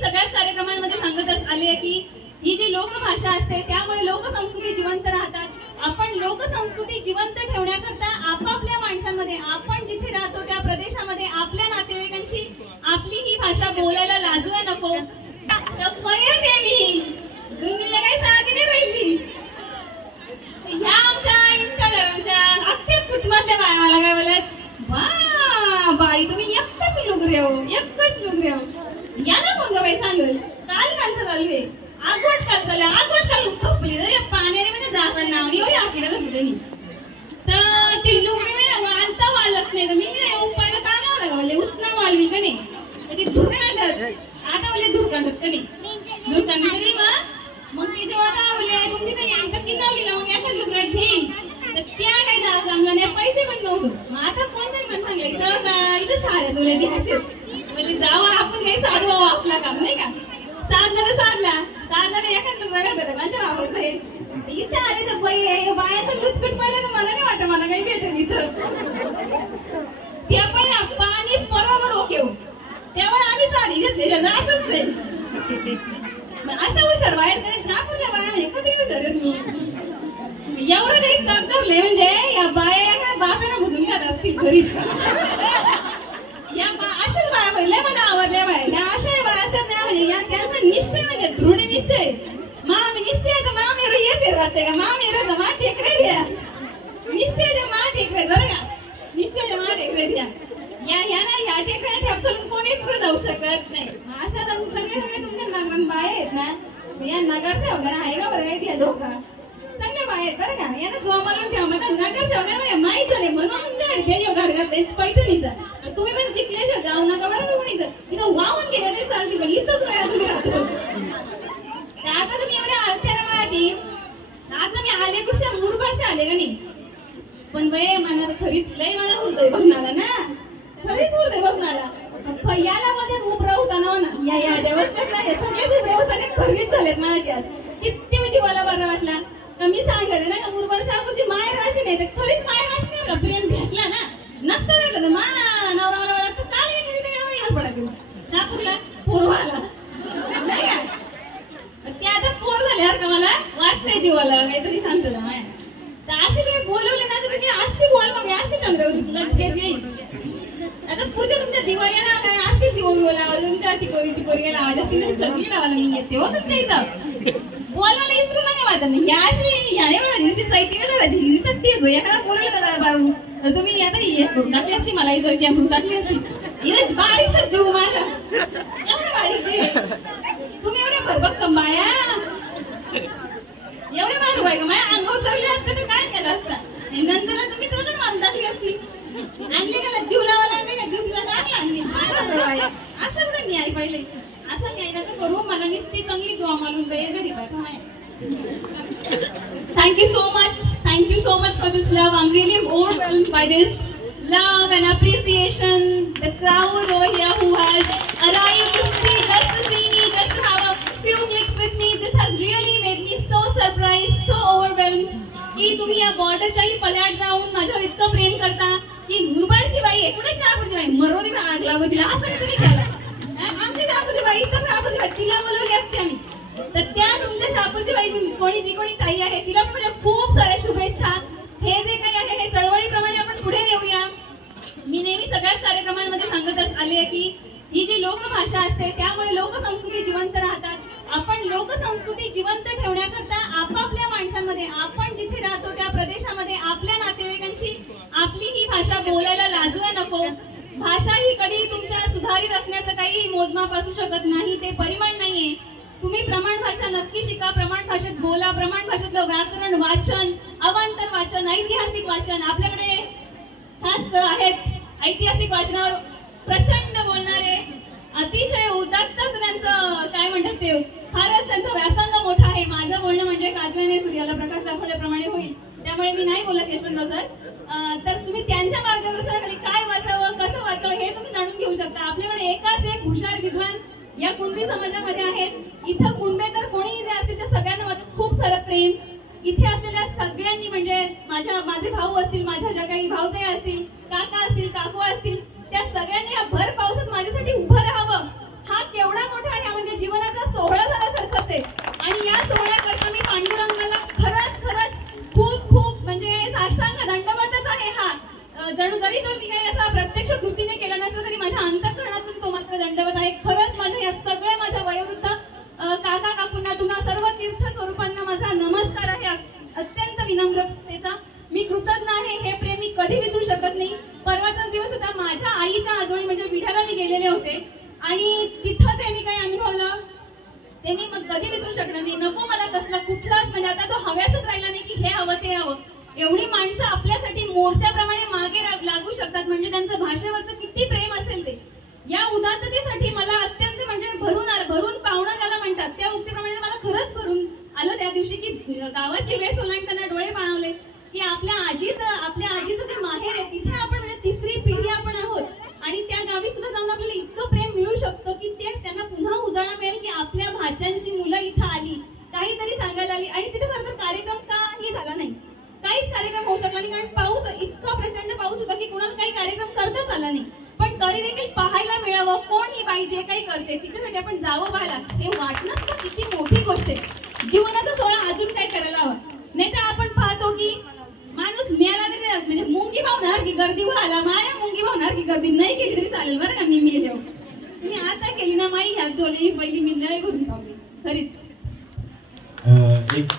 सगळ्याच कार्यक्रमांमध्ये सांगत आली आहे की ही जी लोकभाषा असते त्यामुळे लोकसंस्कृती जिवंत राहतात. आपण लोकसंस्कृती जिवंत ठेवण्याकरता आपाप माणसांमध्ये आपण जिथे राहतो त्या प्रदेशामध्ये आपल्या नातेवाईकांशी आपली ही भाषा बोलायला लाजूया नको तर मयत आहे मी दुनिया काही साधी नाही राहिली ह्या आमच्या इंस्टाग्रामच्या अख्ख्या कुटुंबातल्या बाया मला काय बोलत वा बाई तुम्ही एकच लुगरे हो एकच लुगरे हो या ना कोण ग बाई सांगल काल कालचं चालू आहे. आगोट काल चालू आगोट काल खपली तर पाण्याने म्हणजे जाता नाव नाही एवढी आपल्याला धरली तर ती लुगरे मी वालता वालत नाही तर मी नाही उपायला का नाही होता का म्हणले उतना वालवी का नाही? तर ती धुरकांडत आता म्हणले धुरकांडत का नाही? धुरकांडत तरी मग मग ती जेव्हा आता म्हणले तुमची की ना मग लुगड्यात घेईल तर त्या काही जा चांगला नाही पैसे पण नव्हतं. मग आता कोणतरी पण सांगले इथं इथं साड्या तुला घ्यायचे म्हणजे जावा आपण काही साधवावं आपला काम नाही का? तर आहे इथं आले तर बाई आहे, बायाचं लुचकट पाहिलं तर मला नाही वाटत मला काही भेटेल इथं. ते पण पाणी परवा डोक्यावर तेव्हा आम्ही साडी घेतली जातच नाही. अशा हुशार बाहेर नागपूरच्या बाया म्हणजे कुठे हुशार एवढं एक तग धरले म्हणजे या बाया या काय बुजून खात असतील घरीच या बा अशाच बाया पहिले मला आवडल्या बाया अशा बाया असतात त्या म्हणजे या त्यांचा निश्चय म्हणजे दृढ निश्चय मा मी निश्चय तर मा मेरो येते वाटते का मा ನಿಶ್ಚಯ तर मा टेकडे द्या निश्चय मा टेकडे द्या. या या ना या टेकड्या ठेपसून कोणी पुढे जाऊ शकत नाही. अशा जण सगळे सगळे तुमच्या नगरात बाया आहेत ना? या नगरच्या वगैरे आहे का बरं काय त्या धोका? चांगल्या बाया आहेत बरं का? यानं जो मारून ठेवा. मग नगरच्या वगैरे म्हणजे माहीत झाले म्हणून तुमच्या घ्या घाट घालते पैठणीचा. तुम्ही पण चिकल्याशिवाय जाऊ नका बरं का कोणी इथं वाहून गेलं तरी चालते इथंच राहा तुम्ही राहतो तर आता तुम्ही एवढ्या आलत्या ना मराठी आता मी आले कुठच्या मुरबारशा आले का नाही पण मनात खरीच लय मला हृदय बघणारा ना. खरीच हृदय बघणारा याला मध्ये उभरा होता ना हो ना या या देवस्थान नाही सगळेच उभे होताना खरीच झालेत मराठ्यात किती म्हणजे मला बरं वाटला. का मी सांगते ना का मुरबार शापूरची माय राशी नाही तर खरीच मायर राशी नाही का? प्रेम भेटला ना. नसतं भेटलं तर मा नवरा मला बोलला, काल येते तिथे एवढी यार पडत नागपूरला पूर्वाला नाही का? ते आता पोर झाल्यावर का मला वाटतंय जीवाला काहीतरी शांतता माया तर अशी तुम्ही बोलवले ना तर तुम्ही अशी बोल मग मी अशी टंगरवली लगेच येईल आता पुढच्या तुमच्या दिवाळी ना काय असतील दिवाळी बोला तुमच्या टिकोरीची पोरगी असतील सगळी लावायला मी येते हो तुमच्या इथं इसरू नका माझं नाही या अशी याने मला ती धरायची एखादा बोलवलं दादा बारू तुम्ही आता हे असती मला इथं चॅम्पून असती इथं बारीक सर माझा बारीक तुम्ही एवढे भरभक्कम बाया एवढे मारू आहे का माझ्या अंगावर चढले असते तर काय केलं असतं आणि नंतर तुम्ही तोंडात मारून टाकली असती आणली का जीव लावायला आणली का जीव तिचा टाकला आणली माझा प्रभाव आहे. असं कुठं न्याय पहिले असं न्याय नका करू मला नुसती चांगली दुवा मारून बाई घरी पाठवा Thank you so much. Thank you so much for this love. I'm really overwhelmed by this love and appreciation. The crowd over here who has arrived to see, just to see me, just to have a few clicks with me. This has really made me so surprised, so overwhelmed. की तुम्ही या बॉर्डरच्याही पल्याट जाऊन माझ्यावर इतकं प्रेम करता की मुरबाडची बाई एकूणच शहापूरची बाई मरो तिला आग लागू तिला असं नाही तुम्ही केलं हा? बाई बाई तिला बोलवली असते आम्ही. तर त्या तुमच्या शापूरची बाई कोणी जी कोणी ताई आहे तिला पण म्हणजे खूप साऱ्या शुभेच्छा. हे जे काही आहे हे चळवळीप्रमाणे आपण पुढे नेऊया. मी नेहमी सगळ्याच कार्यक्रमांमध्ये सांगत आले आहे की ही जी लोकभाषा असते त्यामुळे लोकसंस्कृती जिवंत राहतात. आपण लोकसंस्कृती जिवंत ठेवण्याकरता आपापल्या माणसांमध्ये आपण जिथे राहतो त्या प्रदेशामध्ये आपल्या नातेवाईकांशी आपली ही भाषा बोलायला भाषा ही कधी तुमच्या सुधारित असण्याचं काही मोजमाप असू शकत नाही ते परिमाण नाहीये. तुम्ही प्रमाण भाषा नक्की शिका प्रमाण भाषेत बोला प्रमाण भाषेतलं व्याकरण वाचन अवांतर वाचन ऐतिहासिक वाचन. आपल्याकडे खास आहेत ऐतिहासिक वाचनावर प्रचंड बोलणारे अतिशय उदात्त असं त्यांचं काय म्हणतात ते फारच त्यांचा व्यासंग मोठा आहे. माझं बोलणं म्हणजे काजव्याने सूर्याला प्रकाश दाखवल्याप्रमाणे होईल. त्यामुळे मी नाही बोलत यशवंतराव सर. शकता. आपल्याकडे एकाच एक हुशार विद्वान या कुणबी समाजामध्ये आहेत. इथं कुणबे तर कोणीही जे असतील ते सगळ्यांना खूप सारं प्रेम. इथे असलेल्या सगळ्यांनी म्हणजे माझ्या माझे भाऊ असतील माझ्या ज्या काही भावजे असतील काका असतील काकू असतील त्या सगळ्यांनी या भर पावसात माझ्यासाठी उभं राहावं. हा केवढा मोठा आहे म्हणजे जीवनाचा सोहळा झाल्यासारखंच आहे. आणि या सोहळ्याकरता मी पांडुरंगाला खरंच खरंच खूप खूप म्हणजे साष्टांग दंड जणू जरी तर मी काही असा प्रत्यक्ष कृतीने केला नसला तरी माझ्या अंतकरणातून तो मात्र दंडवत आहे. खरंच माझ्या या सगळ्या माझ्या वयोवृद्ध काका काकूंना तुम्हा सर्व तीर्थ स्वरूपांना माझा नमस्कार आहे. अत्यंत विनम्रतेचा. मी कृतज्ञ आहे हे प्रेम मी कधी विसरू शकत नाही. परवाचाच दिवस होता माझ्या आईच्या आजोळी म्हणजे विढ्याला मी गेलेले होते. आणि तिथं ते मी काही अनुभवलं. ते मी कधी विसरू शकणार नाही. नको मला कसला कुठलाच म्हणजे आता तो हव्यासच राहिला नाही की हे हवं ते हवं. एवढी माणसं आपल्यासाठी मोर्चाप्रमाणे मागे लागू शकतात. म्हणजे त्यांचं भाषेवरचं किती प्रेम असेल ते. या उदात्ततेसाठी मला अत्यंत म्हणजे भरून भरून पाहुणं ज्याला म्हणतात त्या उक्तीप्रमाणे मला खरंच भरून आलं त्या दिवशी की गावाची वेस ओलांडताना डोळे पाणवले की आपल्या आजीचं आपल्या आजीचं जे माहेर आहे तिथे आपण म्हणजे तिसरी पिढी आपण आहोत आणि त्या गावी सुद्धा जाऊन आपल्याला इतकं प्रेम मिळू शकतं की ते त्यांना पुन्हा उजाळा मिळेल की आपल्या भाच्यांची मुलं इथं आली काहीतरी सांगायला आली आणि तिथे खरं तर कार्यक्रम काही झाला नाही काहीच कार्यक्रम होऊ शकला नाही कारण पाऊस इतका प्रचंड होता की कुणाला काही कार्यक्रम करताच आला नाही. पण तरी देखील पाहायला मिळावं कोण ही बाई जे काही करते तिच्यासाठी आपण जावं पाहायला हे वाटणंच तर किती मोठी गोष्ट आहे? जीवनाचा सोहळा अजून काय करायला हवा? नाही तर आपण पाहतो की माणूस मिळाला तरी म्हणजे मुंगी भावणार की गर्दी व्हायला माया मुंगी भावणार की गर्दी नाही केली तरी चालेल बरं का मी मेल्यावर. मी आता केली ना माई ह्यात डोले पहिली मी लय भरून पावली. खरीच एक